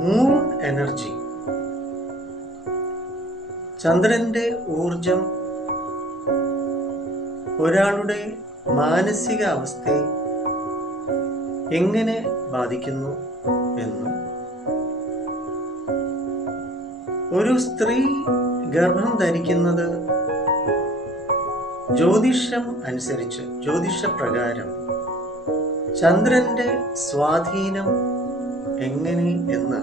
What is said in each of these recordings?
Moon energy, ചന്ദ്രന്റെ ഊർജം ഒരാളുടെ മാനസിക അവസ്ഥയെ എങ്ങനെ ബാധിക്കുന്നു എന്നും ഒരു സ്ത്രീ ഗർഭം ധരിക്കുന്നത് ജ്യോതിഷം അനുസരിച്ച്, ജ്യോതിഷപ്രകാരം ചന്ദ്രന്റെ സ്വാധീനം എങ്ങനെ എന്ന്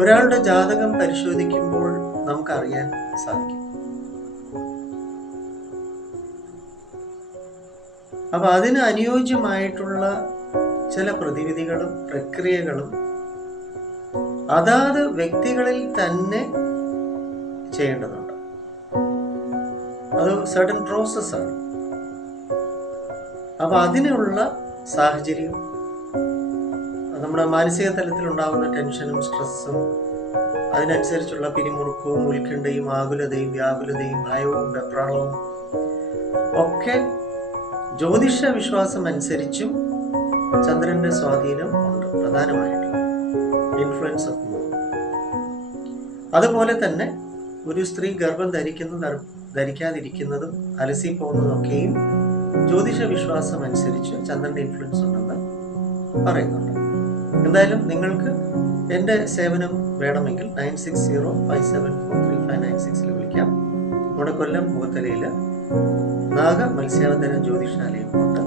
ഒരാളുടെ ജാതകം പരിശോധിക്കുമ്പോൾ നമുക്കറിയാൻ സാധിക്കും. അപ്പൊ അതിന് അനുയോജ്യമായിട്ടുള്ള ചില പ്രതിവിധികളും പ്രക്രിയകളും അതാത് വ്യക്തികളിൽ തന്നെ ചെയ്യേണ്ടതുണ്ട്. അത് സർട്ടൻ പ്രോസസ്സാണ്. അപ്പൊ അതിനുള്ള സാഹചര്യം, നമ്മുടെ മാനസിക തലത്തിൽ ഉണ്ടാകുന്ന ടെൻഷനും സ്ട്രെസ്സും അതിനനുസരിച്ചുള്ള പിരിമുറുക്കവും ഉത്കണ്ഠയും ആകുലതയും വ്യാകുലതയും ഭയവും വെപ്രാളവും ഒക്കെ ജ്യോതിഷ വിശ്വാസം അനുസരിച്ചും ചന്ദ്രന്റെ സ്വാധീനം ഉണ്ട്, പ്രധാനമായിട്ടും ഇൻഫ്ലുവൻസ് ഓഫ് മൂൺ. അതുപോലെ തന്നെ ഒരു സ്ത്രീ ഗർഭം ധരിക്കാതിരിക്കുന്നതും അലസി പോകുന്നതൊക്കെയും ജ്യോതിഷ വിശ്വാസം അനുസരിച്ച് ചന്ദ്രന്റെ ഇൻഫ്ലുവൻസ് ഉണ്ടെന്ന് പറയുന്നുണ്ട്. എന്തായാലും നിങ്ങൾക്ക് എൻ്റെ സേവനം വേണമെങ്കിൽ 9605743596 വിളിക്കാം. നമ്മുടെ കൊല്ലം മുഖത്തലയിൽ നാഗ മത്സ്യാവതര ജ്യോതിഷാലയം ഉണ്ട്.